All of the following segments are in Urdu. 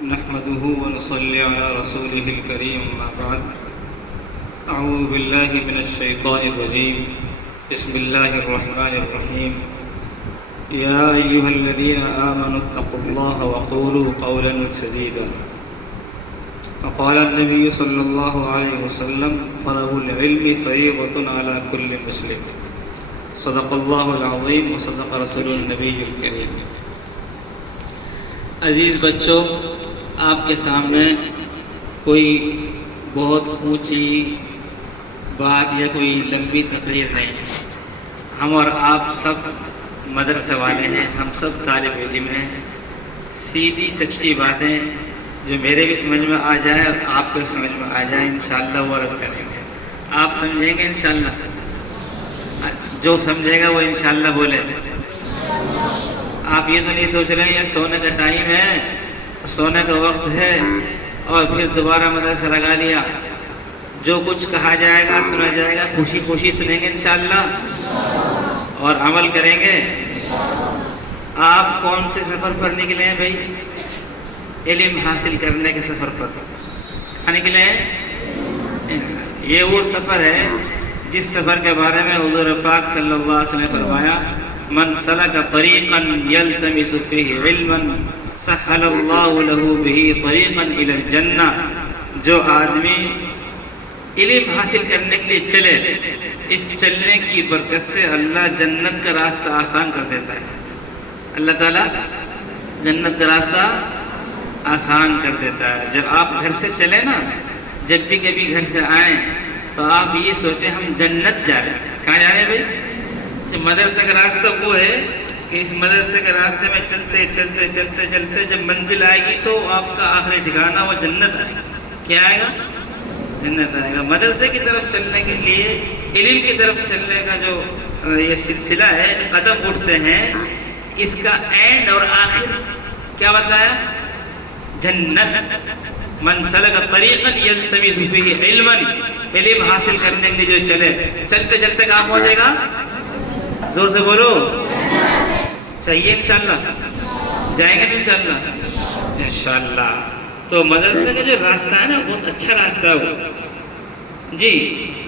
نحمده ونصلي على رسوله الكريم أما بعد أعوذ بالله من الشيطان الرجيم بسم الله الرحمن الرحيم يا أيها الذين آمنوا اتقوا الله وقولوا قولا سديدا فقال النبي صلى الله عليه وسلم طلب العلم فريضة على كل مسلم صدق الله العظيم وصدق رسول النبي الكريم۔ عزیز بچوں، آپ کے سامنے کوئی بہت اونچی بات یا کوئی لمبی تقریر نہیں، ہم اور آپ سب مدرسے والے ہیں، ہم سب طالب علم ہیں۔ سیدھی سچی باتیں جو میرے بھی سمجھ میں آ جائے اور آپ کو سمجھ میں آ جائے انشاءاللہ وہ عرض کریں گے۔ آپ سمجھیں گے انشاءاللہ، جو سمجھے گا وہ انشاءاللہ بولے۔ آپ یہ تو نہیں سوچ رہے ہیں یہ سونے کا ٹائم ہے، سونے کا وقت ہے اور پھر دوبارہ مدرسہ لگا لیا۔ جو کچھ کہا جائے گا سنا جائے گا خوشی خوشی سنیں گے انشاءاللہ اور عمل کریں گے۔ آپ کون سے سفر پر نکلے ہیں بھائی؟ علم حاصل کرنے کے سفر پر کہاں نکلے ہیں؟ یہ وہ سفر ہے جس سفر کے بارے میں حضور پاک صلی اللہ علیہ وسلم نے فرمایا من سلک طریقا یلتمس فیہ علما سہل اللہ لہ بہ طریقا الی الجنہ۔ جو آدمی علم حاصل کرنے کے لیے چلے، اس چلنے کی برکت سے اللہ جنت کا راستہ آسان کر دیتا ہے۔ اللہ تعالیٰ جنت کا راستہ آسان کر دیتا ہے۔ جب آپ گھر سے چلیں نا، جب بھی کبھی گھر سے آئیں تو آپ یہ سوچیں ہم جنت جا رہے ہیں۔ کہاں جا رہے ہیں بھائی؟ جو مدرسے کا راستہ وہ ہے کہ اس مدرسے کے راستے میں چلتے چلتے چلتے چلتے جب منزل آئے گی تو آپ کا آخری ٹھکانہ وہ جنت آئے گا۔ کیا آئے گا؟ جنت آئے گا۔ مدرسے کی طرف چلنے کے لیے، علم کی طرف چلنے کا جو یہ سلسلہ ہے، جو قدم اٹھتے ہیں، اس کا اینڈ اور آخر کیا بتایا؟ جنت۔ من سلک طریقا یلتمس فیہ علما، علم حاصل کرنے کے لیے جو چلے، چلتے چلتے کہاں پہنچے گا؟ زور سے بولو، صحیح ہے انشاءاللہ؟ جائیں گے نا انشاءاللہ؟ انشاءاللہ۔ تو مدرسے کا جو راستہ ہے نا بہت اچھا راستہ ہے وہ جی۔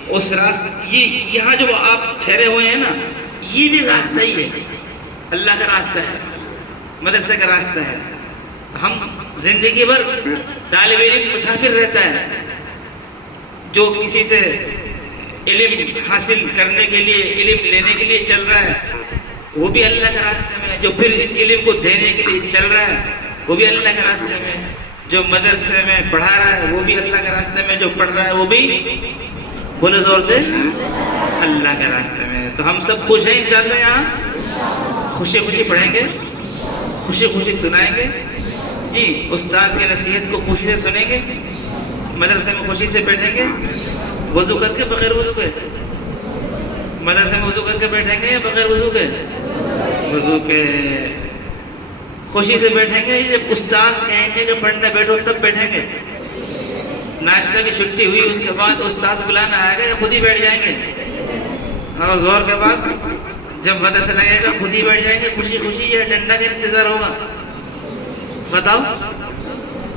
اس راستہ یہاں جو آپ ٹھہرے ہوئے ہیں نا، یہ بھی راستہ ہی ہے، اللہ کا راستہ ہے، مدرسے کا راستہ ہے۔ ہم زندگی بھر طالب علم مسافر رہتا ہے، جو کسی سے علم حاصل کرنے کے لیے، علم لینے کے لیے چل رہا ہے وہ بھی اللہ کے راستے میں، جو پھر اس علم کو دینے کے لیے چل رہا ہے وہ بھی اللہ کے راستے میں، جو مدرسے میں پڑھا رہا ہے وہ بھی اللہ کے راستے میں، جو پڑھ رہا ہے وہ بھی، بولے زور سے، اللہ کے راستے میں۔ تو ہم سب خوش ہیں انشاءاللہ، یہاں خوشی خوشی پڑھیں گے، خوشی خوشی سنائیں گے جی، استاذ کی نصیحت کو خوشی سے سنیں گے، مدرسے میں خوشی سے بیٹھیں گے، وضو کر کے بغیر وضو کے مدرسے میں وضو کر کے بیٹھیں گے یا بغیر وضو کے؟ وضو کے خوشی سے بیٹھیں گے۔ جب استاذ کہیں گے کہ پڑھنے بیٹھو تب بیٹھیں گے؟ ناشتہ کی چھٹی ہوئی اس کے بعد استاذ بلانا آئے گا یا خود ہی بیٹھ جائیں گے؟ اور زور کے بعد جب مدرسہ لگے گا خود ہی بیٹھ جائیں گے خوشی خوشی یا ڈنڈا کا انتظار ہوگا؟ بتاؤ،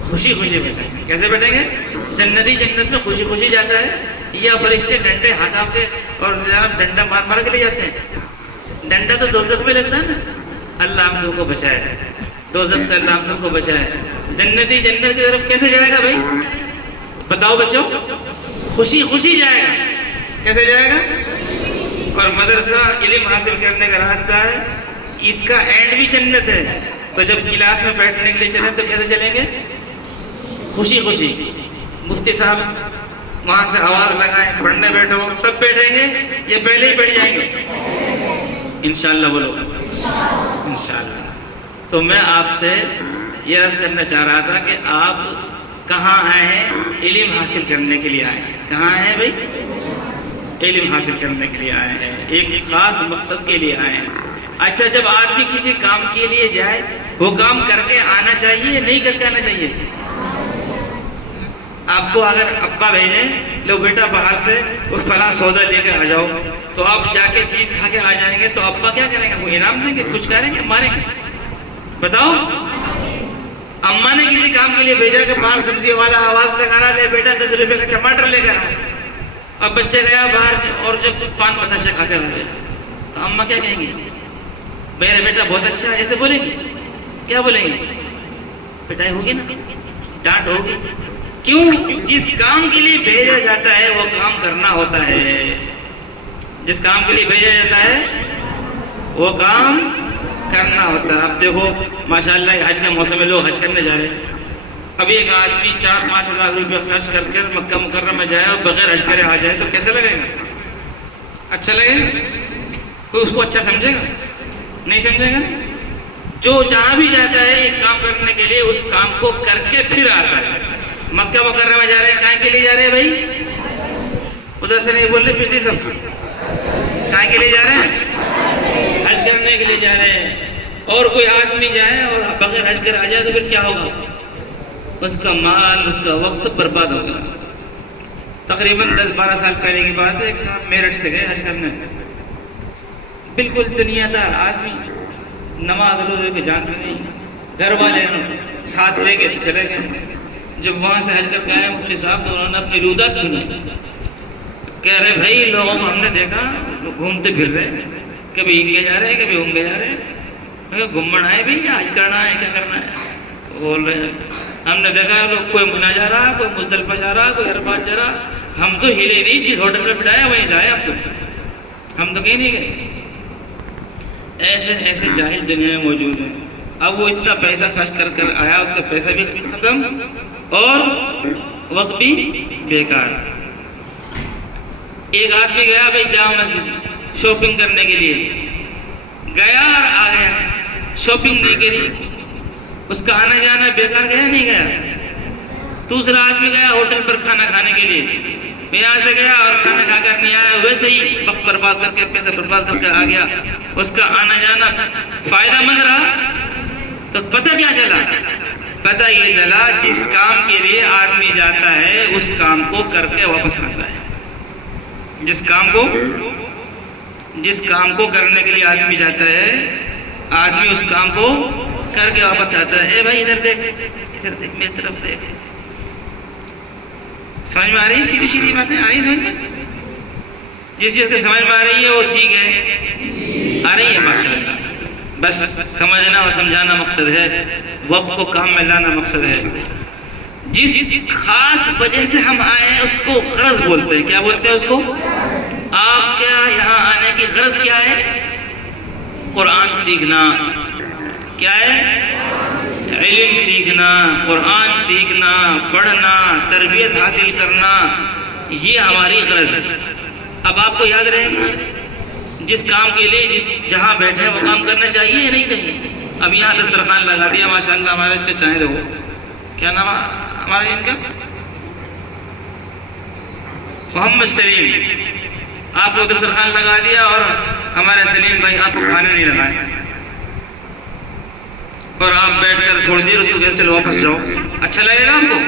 خوشی خوشی بیٹھیں گے۔ کیسے بیٹھیں گے؟ جنتی جنت میں خوشی خوشی جاتا ہے یا فرشتے ڈنڈے ہاتھ کے اور جناب ڈنڈا مار مار کے لے جاتے ہیں؟ ڈنڈا تو دوزخ میں لگتا ہے نا۔ اللہ ہم سب کو بچائے، دوزخ سے اللہ ہم سب کو بچائے۔ جنتی جنت کی طرف کیسے جائے گا بھائی؟ بتاؤ بچوں، خوشی خوشی جائے گا۔ کیسے جائے گا؟ اور مدرسہ علم حاصل کرنے کا راستہ ہے، اس کا اینڈ بھی جنت ہے۔ تو جب کلاس میں بیٹھنے کے لیے چلیں تو کیسے چلیں گے؟ خوشی خوشی۔ مفتی صاحب وہاں سے آواز لگائیں پڑھنے بیٹھو تب بیٹھیں گے یا پہلے ہی بیٹھ جائیں گے؟ انشاءاللہ بولو، انشاءاللہ۔ تو میں آپ سے یہ عرض کرنا چاہ رہا تھا کہ آپ کہاں آئے ہیں؟ علم حاصل کرنے کے لیے آئے ہیں۔ کہاں آئے ہیں بھائی؟ علم حاصل کرنے کے لیے آئے ہیں، ایک خاص مقصد کے لیے آئے ہیں۔ اچھا، جب آدمی کسی کام کے لیے جائے وہ کام کر کے آنا چاہیے یا نہیں کر کے آنا چاہیے؟ آپ کو اگر ابا بھیجیں لو بیٹا باہر سے وہ فلاں سودا لے کے آ جاؤ، تو آپ جا کے چیز کھا کے آ جائیں گے، تو ابا کیا کریں گے؟ وہ انعام دیں گے؟ کچھ کریں گے؟ ماریں گے؟ بتاؤ، اماں نے کسی کام کے لیے بھیجا کہ باہر سبزی والا آواز لگا رہا، لے بیٹا 10 روپے کا ٹماٹر لے کر آ۔ اب بچے گیا باہر اور جب پان بتاشا کھا کر آ گیا تو اماں کیا کہیں گی؟ میرا بیٹا بہت اچھا ہے جیسے بولیں گے، کیا بولیں گے؟ پٹائی ہوگی نا، ڈانٹ ہوگی۔ کیوں؟ جس کام کے لیے بھیجا جاتا ہے وہ کام کرنا ہوتا ہے، جس کام کے لیے بھیجا جاتا ہے وہ کام کرنا ہوتا ہے۔ اب دیکھو ماشاءاللہ حج کے موسم میں لوگ حج کرنے جا رہے ہیں، اب ایک آدمی 4-5 لاکھ روپے خرچ کر کے مکہ مکرمہ میں جائے اور بغیر حج کرے آ جائے تو کیسے لگے گا؟ اچھا لگے گا؟ کوئی اس کو اچھا سمجھے گا؟ نہیں سمجھے گا۔ جو جہاں بھی جاتا ہے ایک کام کرنے کے لیے اس کام کو کر کے پھر آتا ہے۔ مکہ مکرمہ میں جا رہے ہیں، کائیں کے لیے جا رہے ہیں بھائی؟ ادھر سے نہیں بول رہے، پچھلی صف کائیں کے لیے جا رہے ہیں؟ حج کرنے کے لیے جا رہے ہیں۔ اور کوئی آدمی جائے اور بغیر حج کر آ جائے تو پھر کیا ہوگا؟ اس کا مال، اس کا وقت سب برباد ہوگا۔ تقریباً 10-12 سال پہلے کی بات ہے، ایک صاحب میرٹھ سے گئے حج کرنے، بالکل دنیا دار آدمی، نماز روزے کے جانتے نہیں، گھر والے ساتھ لے کے چلے گئے۔ جب وہاں سے حج کر کے آئے مفتی صاحب تو انہوں نے اپنی رودات سنی، کہہ رہے بھائی لوگوں کو ہم نے دیکھا گھومتے پھر رہے، کبھی انگے جا رہے ہیں کبھی ہونگے جا رہے ہیں، گھومن آئے بھی یا حج کرنا ہے کیا کرنا ہے؟ بول رہے ہیں ہم نے دیکھا لوگ کوئی منہ جا رہا، کوئی مزدلفہ جا رہا، کوئی عرفات جا رہا، ہم تو ہلے نہیں، جس ہوٹل میں بٹھایا وہیں سے آئے، ہم تو کہیں نہیں گئے۔ ایسے ایسے جاہل دنیا میں موجود ہیں۔ اب وہ اتنا پیسہ خرچ کر کر آیا، اس کا پیسہ بھی ختم اور وقت بھی بیکار۔ ایک آدمی گیا بھائی جامع مسجد شاپنگ کرنے کے لیے، گیا اور آ گیا، شاپنگ نہیں کری، اس کا آنا جانا بیکار گیا نہیں گیا۔ دوسرا آدمی گیا ہوٹل پر کھانا کھانے کے لیے، یہاں سے گیا اور کھانا کھا کر نہیں آیا، ویسے ہی وقت برباد کر کے پیسے برباد کر کے آ گیا، اس کا آنا جانا فائدہ مند رہا۔ تو پتہ کیا چلا؟ پتہ یہ چلا جس کام کے لیے آدمی جاتا ہے اس کام کو کر کے واپس آتا ہے۔ جس کام کو کرنے کے لیے آدمی جاتا ہے، آدمی اس کام کو کر کے واپس آتا ہے۔ اے بھائی ادھر دیکھ، ادھر دیکھ، میری طرف دیکھ۔ سمجھ میں آ رہی ہے؟ سیدھی سیدھی باتیں آ رہی سمجھ میں؟ جس چیز کے سمجھ میں آ رہی ہے وہ جی گئے، آ رہی ہے ماشاءاللہ۔ بس سمجھنا و سمجھانا مقصد ہے، وقت کو کام میں لانا مقصد ہے۔ جس خاص وجہ سے ہم آئے ہیں اس کو غرض بولتے ہیں۔ کیا بولتے ہیں اس کو؟ آپ کیا یہاں آنے کی غرض کیا ہے؟ قرآن سیکھنا۔ کیا ہے؟ علم سیکھنا، قرآن سیکھنا، پڑھنا، تربیت حاصل کرنا، یہ ہماری غرض ہے۔ اب آپ کو یاد رہے گا جس کام کے لیے جہاں بیٹھے وہ کام کرنا چاہیے یا نہیں چاہیے؟ اب یہاں دسترخوان لگا دیا ماشاءاللہ، ہمارے چچا ہیں دیکھو، کیا نام ہمارے ان کا؟ محمد سلیم۔ آپ کو دسترخوان لگا دیا اور ہمارے سلیم بھائی آپ کو کھانے نہیں لگائے، اور آپ بیٹھ کر تھوڑی دیر اس کو کہتے چلو واپس جاؤ، اچھا لگے گا آپ کو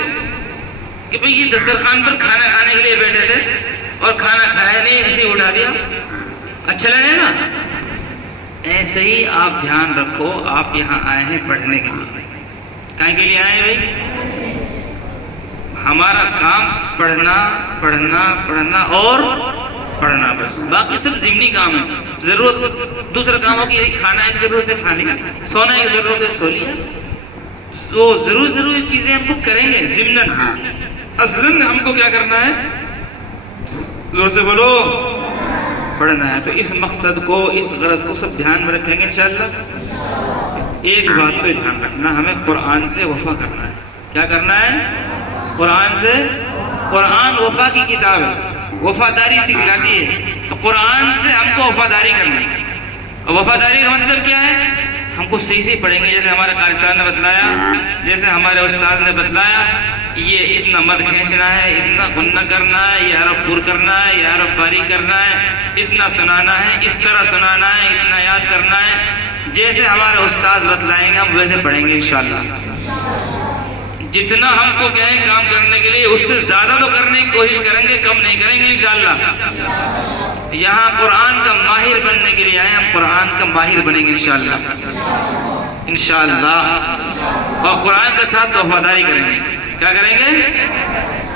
کہ بھئی یہ دسترخوان پر کھانا کھانے کے لیے بیٹھے تھے اور کھانا کھایا نہیں، ایسے ہی اٹھا دیا؟ اچھا لگے گا؟ ایسے ہی آپ دھیان رکھو، آپ یہاں آئے ہیں پڑھنے کے لیے۔ کہیں کے لیے آئے ہیں بھائی؟ ہمارا کام پڑھنا پڑھنا پڑھنا اور پڑھنا، بس باقی سب ضمنی کام ہے۔ ضرورت دوسرا کاموں کی، کھانا ایک ضرورت ہے کھا لیا، سونا ایک ضرورت ہے سو لیا، تو ضروری چیزیں ہم کو کریں گے ضمناً۔ اصلاً ہم کو کیا کرنا ہے؟ زور سے بولو، پڑھنا ہے۔ تو اس مقصد کو، اس غرض کو سب دھیان میں رکھیں گے انشاءاللہ۔ ایک بات تو دھیان رکھنا، ہمیں قرآن سے وفا کرنا ہے۔ کیا کرنا ہے؟ قرآن سے۔ قرآن وفا کی کتاب ہے، وفاداری سکھلاتی ہے، تو قرآن سے ہم کو وفاداری کرنا ہے۔ اور وفاداری کا مطلب کیا ہے؟ ہم کو صحیح سے پڑھیں گے، جیسے ہمارے قاری صاحب نے بتلایا، جیسے ہمارے استاذ نے بتلایا، یہ اتنا مد کھینچنا ہے، اتنا غنہ کرنا ہے، یہ حرف پر کرنا ہے، یہ حرف باری کرنا ہے، اتنا سنانا ہے، اس طرح سنانا ہے، اتنا یاد کرنا ہے۔ جیسے ہمارے استاذ بتلائیں گے ہم ویسے پڑھیں گے انشاءاللہ۔ جتنا ہم کو کہیں کام کرنے کے لیے اس سے زیادہ تو کرنے کی کوشش کریں گے، کم نہیں کریں گے انشاءاللہ۔ یہاں قرآن کا ماہر بننے کے لیے آئے، ہم قرآن کا ماہر بنیں گے انشاءاللہ۔ انشاءاللہ. اور قرآن کے ساتھ وفاداری کریں گے. کیا کریں گے؟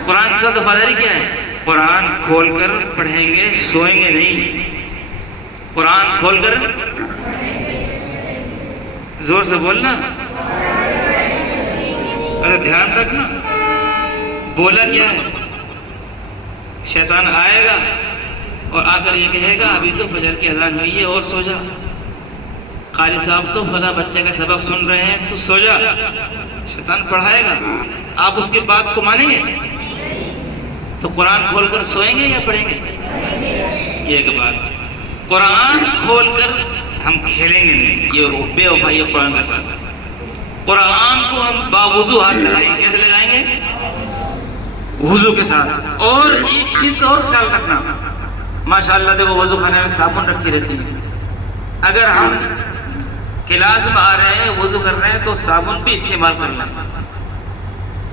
قرآن کے ساتھ وفاداری کیا ہے؟ قرآن کھول کر پڑھیں گے، سوئیں گے نہیں. قرآن کھول کر، زور سے بولنا، اگر دھیان رکھنا. بولا کیا ہے؟ شیطان آئے گا اور آ کر یہ کہے گا ابھی تو فجر کی اذان ہوئی ہے اور سو جا. قاری صاحب تو فلاں بچے کا سبق سن رہے ہیں تو سو جا. شیطان پڑھائے گا، آپ اس کی بات کو مانیں گے؟ تو قرآن کھول کر سوئیں گے یا پڑھیں گے؟ یہ ایک بات. قرآن کھول کر ہم کھیلیں گے نہیں، یہ بے وفائی ہے قرآن کے ساتھ. قرآن کو ہم باوضو ہاتھ لگائیں گے. کیسے لگائیں گے؟ وضو کے ساتھ. اور ایک چیز کا اور خیال رکھنا، ماشاءاللہ دیکھو وضو خانے میں صابن رکھی رہتی ہے. اگر ہم کلاس میں آ رہے ہیں، وضو کر رہے ہیں تو صابن بھی استعمال کر لیں،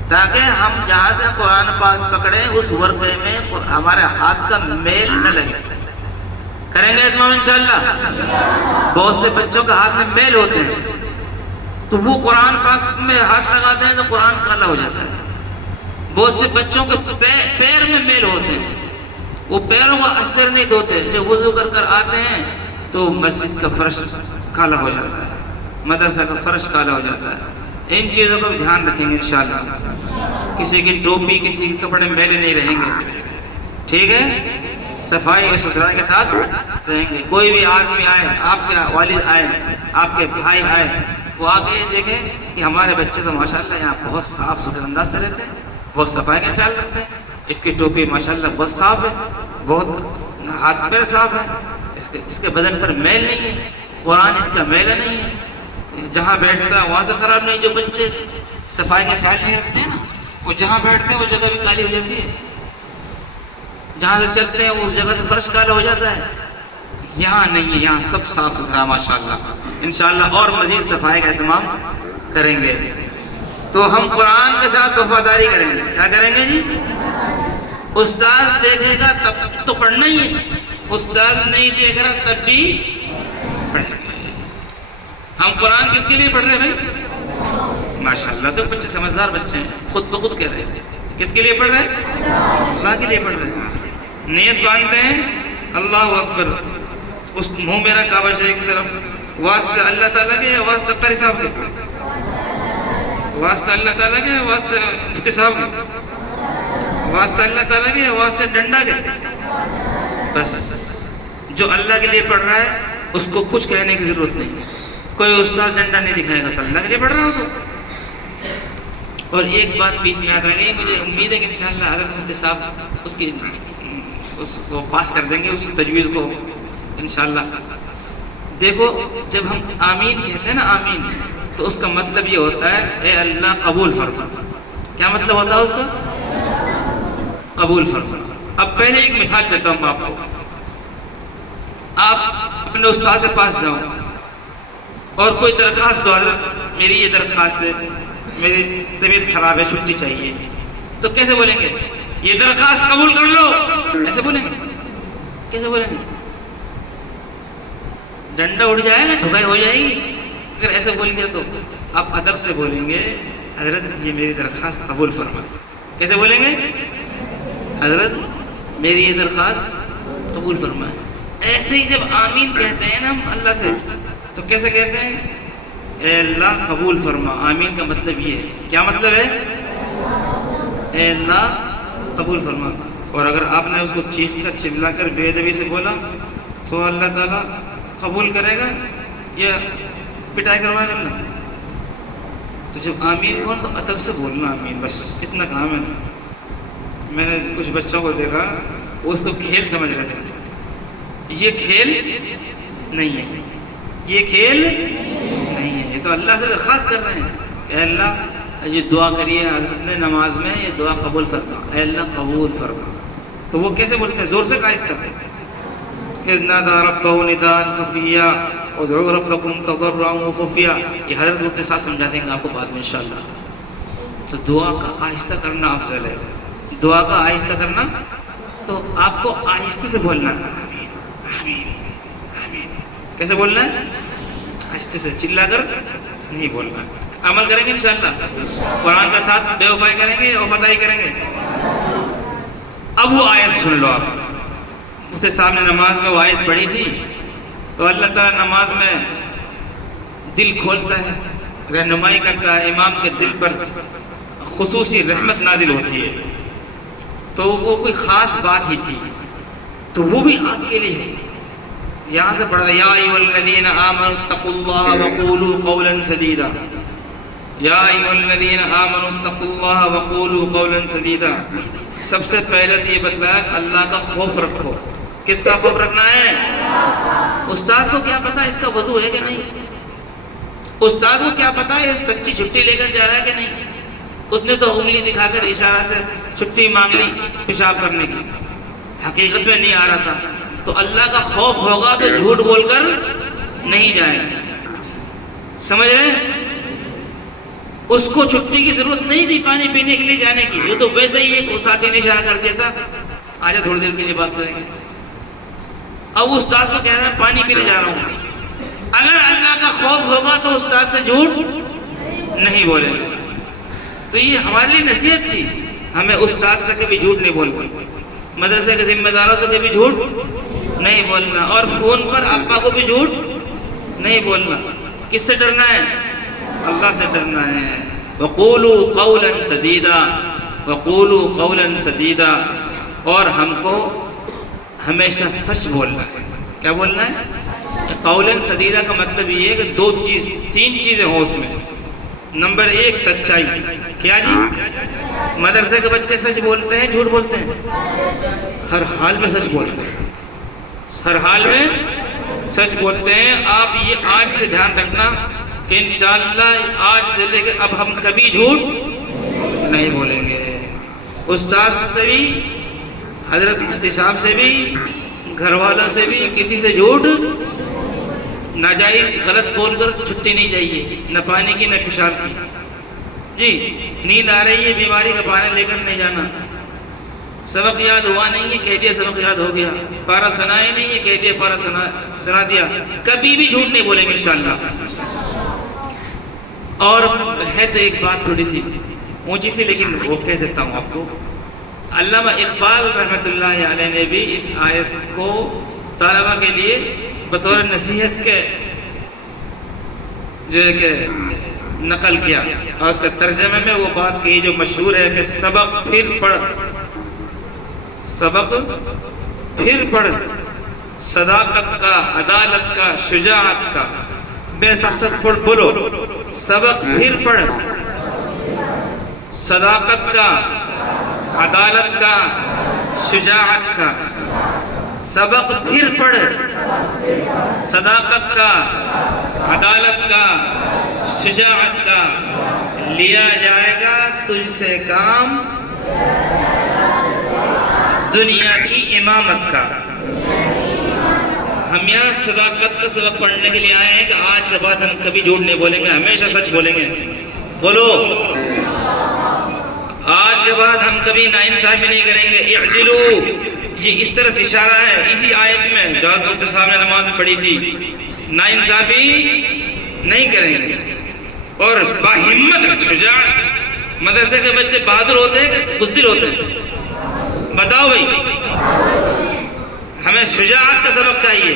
تاکہ ہم جہاں سے قرآن پاک پکڑیں اس ورقے میں ہمارے ہاتھ کا میل نہ لگے. کریں گے اتمام انشاءاللہ؟ بہت سے بچوں کے ہاتھ میں میل ہوتے ہیں تو وہ قرآن پاک میں ہاتھ لگاتے ہیں تو قرآن کالا ہو جاتا ہے. بہت سے بچوں کے پیر میں میل ہوتے ہیں، وہ پیروں کا اثر نہیں دھوتے، جب وضو کر کر آتے ہیں تو مسجد کا فرش کالا ہو جاتا ہے، مدرسہ کا فرش کالا ہو جاتا ہے. ان چیزوں کا دھیان رکھیں گے انشاءاللہ. کسی کی ٹوپی، کسی کے کپڑے میلے نہیں رہیں گے. ٹھیک ہے؟ صفائی و ستھرائی کے ساتھ رہیں گے. کوئی بھی آدمی آئے، آپ کے والد آئے، آپ کے بھائی آئے، وہ آ کے دیکھیں کہ ہمارے بچے تو ماشاءاللہ یہاں بہت صاف ستھرے انداز سے رہتے ہیں، بہت صفائی کا خیال رکھتے ہیں. اس کی ٹوپی ماشاءاللہ بہت صاف ہے، بہت ہاتھ پیر صاف ہے، اس کے بدن پر میل نہیں ہے، قرآن اس کا میلہ نہیں ہے. جہاں بیٹھتا ہے وہاں سے خراب نہیں. جو بچے صفائی کا خیال نہیں رکھتے ہیں نا، وہ جہاں بیٹھتے ہیں وہ جگہ بھی کالی ہو جاتی ہے. جہاں سے چلتے ہیں اس جگہ سے فرش کالا ہو جاتا ہے. یہاں نہیں ہے، یہاں سب صاف ستھرا ماشاءاللہ. انشاءاللہ اور مزید صفائی کا اہتمام کریں گے. تو ہم قرآن کے ساتھ وفاداری کریں گے. کیا کریں گے جی؟ استاذ دیکھے گا تب تو پڑھنا ہی ہے، استاذ نہیں دیکھ رہا تب بھی پڑھنا ہے. ہم قرآن کس کے لیے پڑھ رہے ہیں بھائی؟ ماشاءاللہ تو بچے سمجھدار بچے ہیں، خود بخود کہہ رہے ہیں. کس کے لیے پڑھ رہے ہیں؟ اللہ کے لیے پڑھ رہے ہیں. نیت باندھتے ہیں اللہ اکبر، اس منہ میرا کعبہ شریف کی طرف، واسطہ اللہ تعالیٰ کے یا واسطہ قاری صاحب کے؟ واسطہ اللہ تعالیٰ کے یا واسطہ مفتی صاحب کے؟ واسطہ اللہ تعالیٰ کے یا واسطہ ڈنڈا کے؟ بس جو اللہ کے لیے پڑھ رہا ہے اس کو کچھ کہنے کی ضرورت نہیں. کوئی استاد ڈنڈا نہیں دکھائے گا تو اللہ کے لیے پڑھ رہا ہو تو. اور ایک بات بیچ میں یاد آ گئی، مجھے امید ہے کہ انشاءاللہ حضرت مفتی صاحب اس کو پاس کر دیں گے، اس تجویز کو انشاءاللہ. دیکھو جب ہم آمین کہتے ہیں نا، آمین، تو اس کا مطلب یہ ہوتا ہے اے اللہ قبول فرما. کیا مطلب ہوتا ہے اس کا؟ قبول فرما. اب پہلے ایک مثال دیتا ہوں آپ کو. آپ اپنے استاد کے پاس جاؤ اور کوئی درخواست دو، حضرت میری یہ درخواست ہے، میری طبیعت خراب ہے، چھٹی چاہیے، تو کیسے بولیں گے؟ یہ درخواست قبول کر لو، ایسے بولیں گے؟ کیسے بولیں گے؟ ڈنڈا اڑ جائے گا، ٹھکائی ہو جائے گی. اگر ایسے بول دیا تو آپ ادب سے بولیں گے حضرت یہ میری درخواست قبول فرما. کیسے بولیں گے؟ حضرت میری یہ درخواست قبول فرمائے. ایسے ہی جب آمین کہتے ہیں نا ہم اللہ سے تو کیسے کہتے ہیں؟ اے اللہ قبول فرما. آمین کا مطلب یہ ہے. کیا مطلب ہے؟ اے اللہ قبول فرما. اور اگر آپ نے اس کو چیخ کر چلا کر بے ادبی سے بولا تو اللہ تعالیٰ قبول کرے گا یا پٹائی کروائے گا اللہ؟ تو جب آمین کون تو ادب سے بولنا آمین، بس اتنا کام ہے. میں نے کچھ بچوں کو دیکھا وہ اس کو کھیل سمجھ رہے تھے. یہ کھیل نہیں ہے، یہ کھیل نہیں ہے. یہ تو اللہ سے درخواست کر رہے ہیں اے اللہ یہ دعا کریے حضرت نے نماز میں، یہ دعا قبول فرما، اے اللہ قبول فرما. تو وہ کیسے بولتے ہیں؟ زور سے کہا اس طرح اذ نادى ربه نداء خفيا ادعوا ربكم تضرعا وخفيا. یہ حضرت مفتی صاحب سمجھا دیں گے آپ کو بعد میں انشاءاللہ. تو دعا کا آہستہ کرنا افضل ہے. دعا کا آہستہ کرنا، تو آپ کو آہستہ سے بولنا ہے آمین آمین آمین. کیسے بولنا ہے؟ آہستہ سے. چلا کر نہیں بولنا. عمل کریں گے انشاءاللہ؟ قرآن کا ساتھ بے وفائی کریں گے یا وفاداری کریں گے؟ اب وہ آیت سن لو. آپ مفتی صاحب نے نماز میں وہ آیت پڑھی تھی تو اللہ تعالیٰ نماز میں دل کھولتا ہے، رہنمائی کرتا ہے، امام کے دل پر خصوصی رحمت نازل ہوتی ہے. تو وہ کوئی خاص بات ہی تھی، تو وہ بھی آپ کے لیے ہے. یہاں سے پڑھا یا ایھا الذین آمنوا اتقوا اللہ وقولوا قولا سدیدا. یا ایھا الذین آمنوا اتقوا اللہ وقولوا قولا سدیدا. سب سے پہلے تو یہ بتلایا کہ اللہ کا خوف رکھو. کس کا خوف رکھنا ہے؟ استاذ کو کیا پتا اس کا وضو ہے کہ نہیں؟ استاذ کو کیا پتا ہے سچی چھٹی لے کر جا رہا ہے کہ نہیں؟ اس نے تو انگلی دکھا کر اشارہ سے چھٹی مانگ لی پیشاب کرنے کی، حقیقت میں نہیں آ رہا تھا. تو اللہ کا خوف ہوگا تو جھوٹ بول کر نہیں جائے گا. سمجھ رہے ہیں؟ اس کو چھٹی کی ضرورت نہیں تھی پانی پینے کے لیے جانے کی. یہ تو ویسے ہی ایک ساتھی نے اشارہ کر دیا تھا آجا تھوڑی دیر کے لیے بات کریں گے. اب وہ استاذ کو کہہ رہا ہے پانی پینے جا رہا ہوں. اگر اللہ کا خوف ہوگا تو استاذ سے جھوٹ نہیں بولے گا. تو یہ ہمارے لیے نصیحت تھی، ہمیں استاذ سے کبھی جھوٹ نہیں بولنا، مدرسے کے ذمہ داروں سے کبھی جھوٹ نہیں بولنا، اور فون پر ابا کو بھی جھوٹ نہیں بولنا. کس سے ڈرنا ہے؟ اللہ سے ڈرنا ہے. وقولوا قولا سدیدا، وقولوا قولا سدیدا. اور ہم کو ہمیشہ سچ بولنا ہے. کیا بولنا ہے؟ قولا سدیدا کا مطلب یہ ہے کہ تین چیزیں ہوں اس میں. نمبر 1 سچائی. کیا جی؟ مدرسے کے بچے سچ بولتے ہیں جھوٹ بولتے ہیں؟ ہر حال میں سچ بولتے ہیں، ہر حال میں سچ بولتے ہیں. آپ یہ آج سے دھیان رکھنا کہ انشاءاللہ آج سے لے کے اب ہم کبھی جھوٹ نہیں بولیں گے. استاذ سے بھی، حضرت مفتی صاحب سے بھی، گھر والوں سے بھی کسی سے جھوٹ ناجائز غلط بول کر چھٹی نہیں چاہیے، نہ پانی کی نہ پیشاب کی. جی نیند آ رہی ہے، بیماری کا بہانہ لے کر نہیں جانا. سبق یاد ہوا نہیں ہے، کہہ دیا سبق یاد ہو گیا. پارہ سنا ہی نہیں ہے، کہہ دیا پارہ سنا دیا. کبھی بھی جھوٹ نہیں بولیں گے انشاءاللہ. اور ہے تو ایک بات تھوڑی سی اونچی سی، لیکن وہ کہہ دیتا ہوں آپ کو. علامہ اقبال رحمۃ اللہ علیہ نے بھی اس آیت کو طلبہ کے لیے بطور نصیحت کے جو ہے کہ نقل کیا، اور اس کے ترجمے میں وہ بات کہی جو مشہور ہے کہ سبق پھر پڑھ، سبق پھر پڑھ، صداقت کا، عدالت کا، شجاعت کا. بے سیاست پڑھ بولو، سبق پھر پڑھ، صداقت کا، عدالت کا، شجاعت کا. سبق پھر پڑھ، صداقت کا، عدالت کا، شجاعت کا. لیا جائے گا تجھ سے کام دنیا کی امامت کا. ہم یہاں صداقت کا سبق پڑھنے کے لیے آئے ہیں کہ آج کے بعد ہم کبھی جھوٹ نہیں بولیں گے، ہمیشہ سچ بولیں گے. بولو آج کے بعد ہم کبھی ناانصافی نہیں کریں گے. اعدلوا، یہ اس طرف اشارہ ہے اسی آیت میں جو مفتی صاحب نے نماز میں پڑھی تھی. ناانصافی نہیں کریں گے اور باہمت شجاعت. مدرسے کے بچے بہادر ہوتے ہیں کہ بزدل ہوتے ہیں؟ بتاؤ بھائی. ہمیں شجاعت کا سبق چاہیے.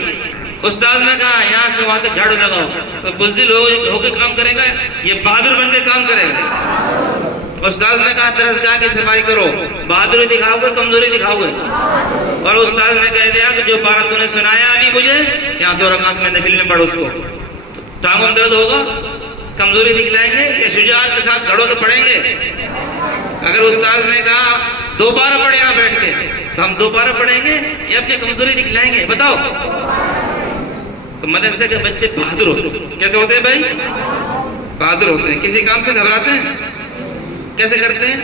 استاذ نے کہا یہاں سے وہاں تک جھاڑو لگاؤ، تو بزدل ہو کے کام کرے گا، یہ بہادر بن کے کام کرے گا. استاذ نے کہا درسگاہ کی صفائی کرو، بہادری دکھاؤ گے کمزوری دکھاؤ گے؟ اور استاذ نے کہہ دیا کہ جو پارہ تو نے سنایا ابھی مجھے یہاں 2 رکعت میں نفل میں پڑھو اس کو. ٹانگوں میں درد ہوگا، کمزوری دکھلائیں گے یا شجاعت کے ساتھ کھڑو کے پڑھیں گے؟ اگر استاذ نے کہا 2 پارہ پڑھے یہاں بیٹھ کے تو ہم 2 پارہ پڑھیں گے یا اپنی کمزوری دکھلائیں گے؟ بتاؤ. تو مدرسے کے بچے بہادر ہوتے ہیں. کیسے ہوتے ہیں بھائی؟ بہادر ہوتے ہیں. کسی کام سے گھبراتے ہیں؟ کیسے کرتے ہیں؟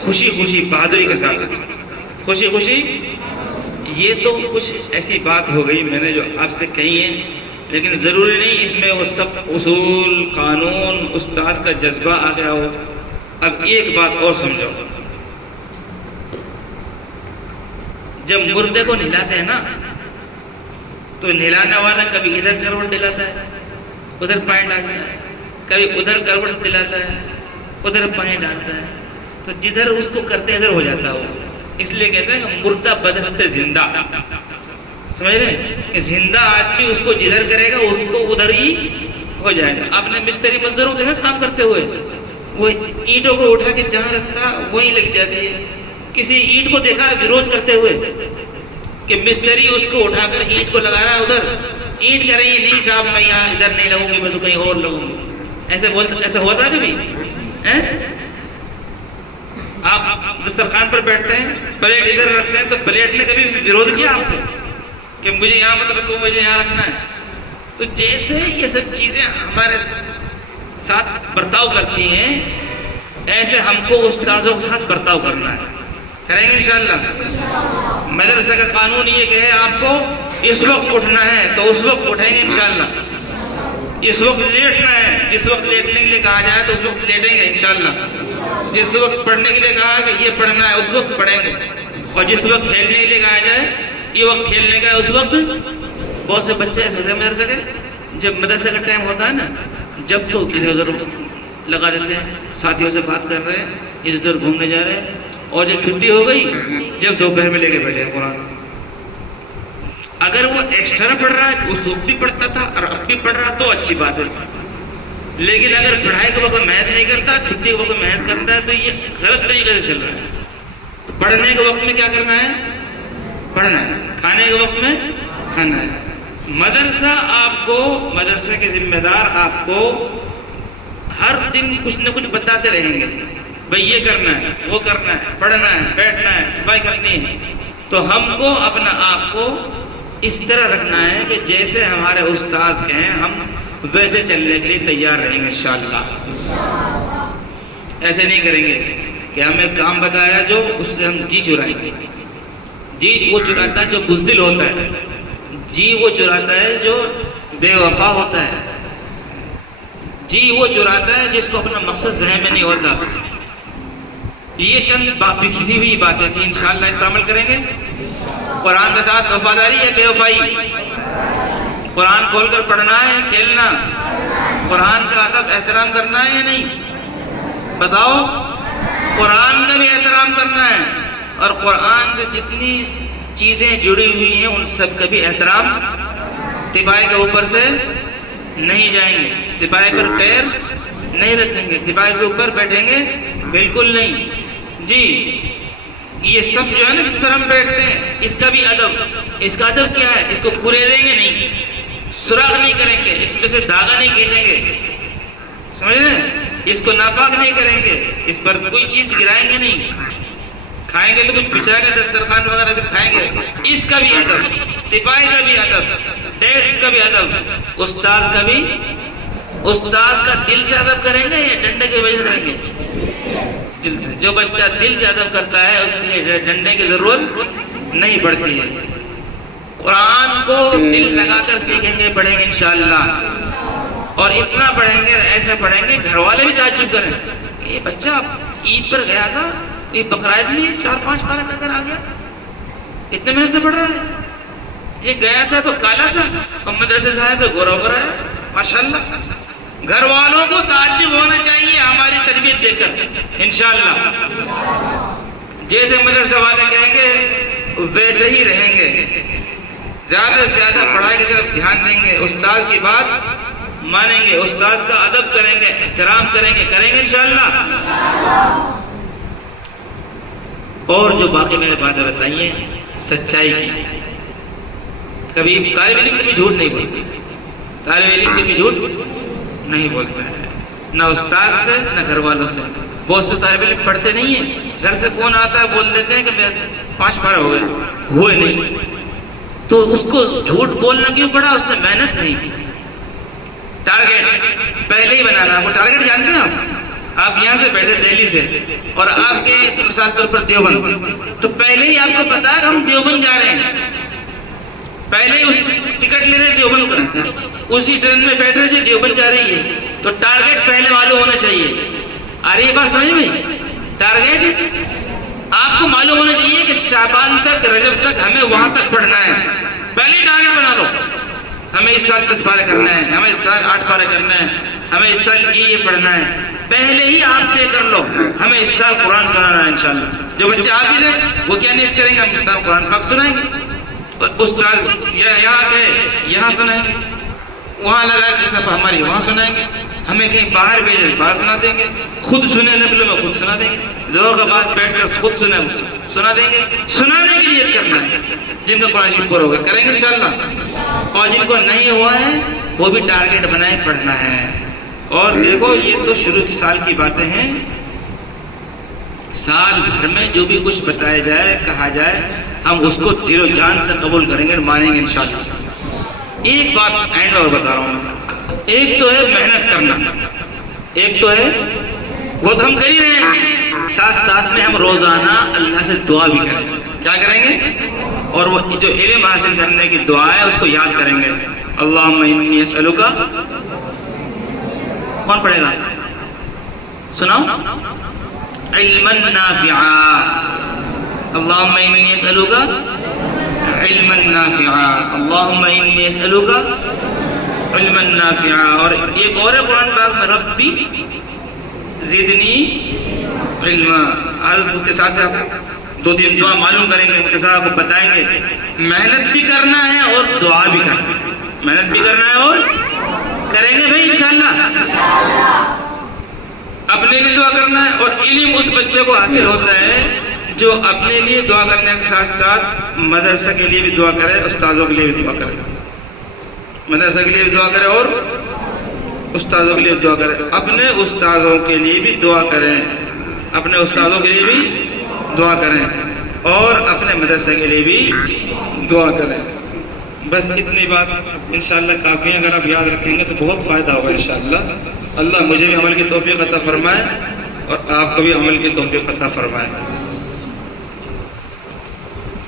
خوشی خوشی، بہادری کے ساتھ، خوشی خوشی. یہ تو کچھ ایسی بات ہو گئی میں نے جو آپ سے کہی ہے، لیکن ضروری نہیں اس میں وہ سب اصول قانون استاد کا جذبہ آ گیا ہو. اب ایک بات اور سمجھو، جب مردے کو نہلاتے ہیں نا تو نہلانے والا کبھی ادھر کروٹ ڈلاتا ہے، ادھر پائیں ڈالتا ہے، کبھی ادھر کروٹ دلاتا ہے، ادھر پانی ڈالتا ہے، تو جدھر اس کو کرتے ادھر ہو جاتا ہو. اس لیے کہتے ہیں کہ مردہ بدست زندہ. سمجھ رہے ہیں کہ زندہ آدمی اس کو جدھر کرے گا اس کو ادھر ہی ہو جائے گا. آپ نے مستری مزدوروں کو دیکھا کام کرتے ہوئے، وہ اینٹوں کو اٹھا کے جہاں رکھتا وہیں لگ جاتی ہے. کسی اینٹ کو دیکھا ویرودھ کرتے ہوئے کہ مستری اس کو اٹھا کر اینٹ کو لگا رہا ہے ادھر، اینٹ کہہ رہی ہے نہیں صاحب میں یہاں ادھر نہیں لگوں گی، میں تو کہیں اور لگوں گی. ایسا ہوتا ہے کبھی؟ آپ دسترخوان پر بیٹھتے ہیں، پلیٹ ادھر رکھتے ہیں، تو پلیٹ نے کبھی ویرودھ کیا آپ سے کہ مجھے یہاں مت رکھو، مجھے یہاں رکھنا ہے؟ تو جیسے یہ سب چیزیں ہمارے ساتھ برتاؤ کرتی ہیں، ایسے ہم کو استاذوں کے ساتھ برتاؤ کرنا ہے. کریں گے انشاءاللہ. مدرسہ کا قانون یہ کہ آپ کو اس وقت اٹھنا ہے تو اس وقت اٹھیں گے انشاءاللہ. اس وقت لیٹنا ہے، جس وقت لیٹنے کے لیے کہا جائے تو اس وقت لیٹیں گے انشاءاللہ. جس وقت پڑھنے کے لیے کہا کہ یہ پڑھنا ہے اس وقت پڑھیں گے. اور جس وقت کھیلنے کے لیے کہا جائے یہ وقت کھیلنے کا ہے اس وقت. بہت سے بچے ایسے ہوتے ہیں مدرسے کے، جب مدرسے کا ٹائم ہوتا ہے نا، جب تو ادھر ادھر لگا دیتے ہیں، ساتھیوں سے بات کر رہے ہیں، ادھر ادھر گھومنے جا رہے ہیں. اور جب چھٹی ہو گئی، جب دوپہر میں لے کے بیٹھے ہیں قرآن. اگر وہ ایکسٹرا پڑھ رہا ہے، اس وقت بھی پڑھتا تھا اور اب بھی پڑھ رہا تو اچھی بات ہے. لیکن اگر پڑھائی کے وقت محنت نہیں کرتا، چھٹی کے وقت محنت کرتا ہے، تو یہ غلط طریقے سے چل رہا ہے. تو پڑھنے کے وقت میں کیا کرنا ہے؟ پڑھنا ہے. کھانے کے وقت میں کھانا ہے. مدرسہ آپ کو، مدرسے کے ذمہ دار آپ کو ہر دن کچھ نہ کچھ بتاتے رہیں گے. بھئی یہ کرنا ہے، وہ کرنا ہے، پڑھنا ہے، بیٹھنا ہے، صفائی کرنی ہے. تو ہم کو اپنا آپ کو اس طرح رکھنا ہے کہ جیسے ہمارے استاذ کہیں ہم ویسے چلنے کے لیے تیار رہیں گے انشاءاللہ. ایسے نہیں کریں گے کہ ہمیں کام بتایا جو اس سے ہم جی چرائیں گے. جی وہ چراتا ہے جو بزدل ہوتا ہے، جی وہ چراتا ہے جو بے وفا ہوتا ہے، جی وہ چراتا ہے جس کو اپنا مقصد ذہن میں نہیں ہوتا. یہ چند بکھری ہوئی باتیں تھیں، انشاءاللہ ان پر عمل کریں گے. قرآن کے ساتھ وفاداری ہے بے وفائی؟ قرآن کھول کر پڑھنا ہے یا کھیلنا؟ قرآن کا ادب احترام کرنا ہے یا نہیں؟ بتاؤ. قرآن کا بھی احترام کرنا ہے، اور قرآن سے جتنی چیزیں جڑی ہوئی ہیں ان سب کا بھی احترام. تپائی کے اوپر سے نہیں جائیں گے، تپائی پر پیر نہیں رکھیں گے، تپائی کے اوپر بیٹھیں گے بالکل نہیں. جی یہ سب جو ہے نا جس پر ہم بیٹھتے ہیں اس کا بھی ادب. اس کا ادب کیا ہے؟ اس کو کریدیں گے نہیں، سراخ نہیں کریں گے، اس میں سے دھاگا نہیں کھینچیں گے، سمجھ رہے ہیں؟ اس کو ناپاک نہیں کریں گے، اس پر کوئی چیز گرائیں گے نہیں. کھائیں گے تو کچھ بچھا کے دسترخوان وغیرہ پھر کھائیں گے. اس کا بھی ادب، تپائی کا بھی ادب، ڈیسک کا بھی ادب، استاذ کا بھی. استاذ کا دل سے ادب کریں گے یا ڈنڈے کی وجہ سے کریں گے؟ دل سے. جو بچہ دل سے ادب کرتا ہے اس کے لیے ڈنڈے کی ضرورت نہیں پڑتی ہے. قرآن کو دل لگا کر سیکھیں گے، پڑھیں گے انشاءاللہ. اور اتنا پڑھیں گے، ایسے پڑھیں گے گھر والے بھی تعجب کریں. یہ بچہ عید پر گیا تھا، یہ بقرعید میں 4-5 پارہ کر کر آ گیا، اتنے محنت سے پڑھ رہا ہے. یہ گیا تھا تو کالا تھا اور مدرسے سے آیا تو گورا ہو رہا ہے. ماشاءاللہ. گھر والوں کو تعجب ہونا چاہیے ہماری تربیت دیکھ کر انشاءاللہ. جیسے مدرسے والے کہیں گے ویسے ہی رہیں گے. زیادہ سے زیادہ پڑھائی کی طرف دھیان دیں گے، استاذ کی بات مانیں گے، استاذ کا ادب کریں گے، احترام کریں گے انشاءاللہ. اور جو باقی میں نے باتیں بتائی ہیں سچائی کی. کبھی طالب علم کبھی جھوٹ نہیں بولتی، طالب علم کبھی جھوٹ نہیں بولتا ہے، نہ استاذ سے نہ گھر والوں سے. بہت سے طالب علم پڑھتے نہیں ہیں، گھر سے فون آتا ہے بول دیتے ہیں کہ میں 5 پارہ ہوئے نہیں. تو اس کو جھوٹ بولنا کیوں پڑا؟ اس نے محنت نہیں کی. ٹارگیٹ پہلے ہی بنانا. وہ ٹارگیٹ جانتے ہیں آپ یہاں سے بیٹھے دہلی سے اور آپ کے مثال طور پر دیوبند، تو پہلے ہی آپ کو پتا ہے کہ ہم دیوبند جا رہے ہیں، پہلے ہی اس ٹکٹ لے رہے دیوبند کا، اسی ٹرین میں بیٹھ رہے جو دیوبند جا رہی ہے. تو ٹارگیٹ پہلے معلوم ہونا چاہیے. ارے یہ بات سمجھ میں؟ ٹارگیٹ آپ کو معلوم ہونا چاہیے کہ شعبان تک، رجب تک ہمیں وہاں تک پڑھنا ہے. پہلے ٹارگیٹ بنا لو، ہمیں اس سال 10 پارہ کرنا ہے، ہمیں اس سال 8 پارہ کرنا ہے. ہمیں اس سال یہ پڑھنا ہے، پہلے ہی آپ طے کر لو ہمیں اس سال قرآن سنانا ہے انشاءاللہ۔ جو بچے حافظ ہیں وہ کیا نیت کریں گے؟ ہم اس سال قرآن پاک سنائیں گے، استاد یہاں کہ یہاں سنائیں گے، وہاں لگا کے صفحہ ہماری وہاں سنائیں گے، ہمیں کہیں باہر بھیجیں باہر سنا دیں گے، خود سنیں نفلوں میں خود سنا دیں گے، ظہر کے بعد بیٹھ کر خود سنیں سنا دیں گے۔ سنانے کی نیت کرنا ہے، جن کا قرآن شریف پورا ہوگا کریں گے انشاءاللہ، اور جن کو نہیں ہوا ہے وہ بھی ٹارگیٹ بنائے پڑھنا ہے۔ اور دیکھو یہ تو شروع کی سال کی باتیں ہیں، سال بھر میں جو بھی کچھ بتایا جائے کہا جائے ہم اس کو دل و جان سے قبول کریں گے اور مانیں گے انشاءاللہ۔ ایک بات اینڈ اور بتا رہا ہوں میں، ایک تو ہے محنت کرنا، ایک تو ہے وہ تو ہم کر ہی رہے ہیں، ساتھ ساتھ میں ہم روزانہ اللہ سے دعا بھی کریں گے۔ کیا کریں گے؟ اور وہ جو علم حاصل کرنے کی دعا ہے اس کو یاد کریں گے۔ اللہم انی اسألک، کون پڑھے گا؟ سناؤ، علما نافعا، اللہم انی اسألک علما نافعا، اللہم انی اسألک علما نافعا۔ اور ایک اور ہے قرآن پاک میں، ربی زدنی علما۔ عادت مختصر سے آپ دو تین دعا معلوم کریں گے، مختصر آپ کو بتائیں گے۔ محنت بھی کرنا ہے اور دعا بھی کرنا ہے، محنت بھی کرنا ہے اور کریں گے بھائی انشاءاللہ۔ اپنے لیے دعا کرنا ہے، اور علم اس بچے کو حاصل ہوتا ہے جو اپنے لیے دعا کرنے کے ساتھ ساتھ مدرسہ کے لیے بھی دعا کرے، استاذوں کے لیے بھی دعا کرے، مدرسہ کے لیے بھی دعا کرے اور استاذوں کے لیے دعا کرے، اپنے استاذوں کے لیے بھی دعا کریں، اپنے استاذوں کے لیے بھی دعا کریں، اور اپنے مدرسہ کے لیے بھی دعا کریں۔ بس اتنی بات انشاءاللہ کافی ہے، اگر آپ یاد رکھیں گے تو بہت فائدہ ہوگا انشاءاللہ۔ اللہ مجھے بھی عمل کی توفیق عطا فرمائے اور آپ کو بھی عمل کی توفیق عطا فرمائے۔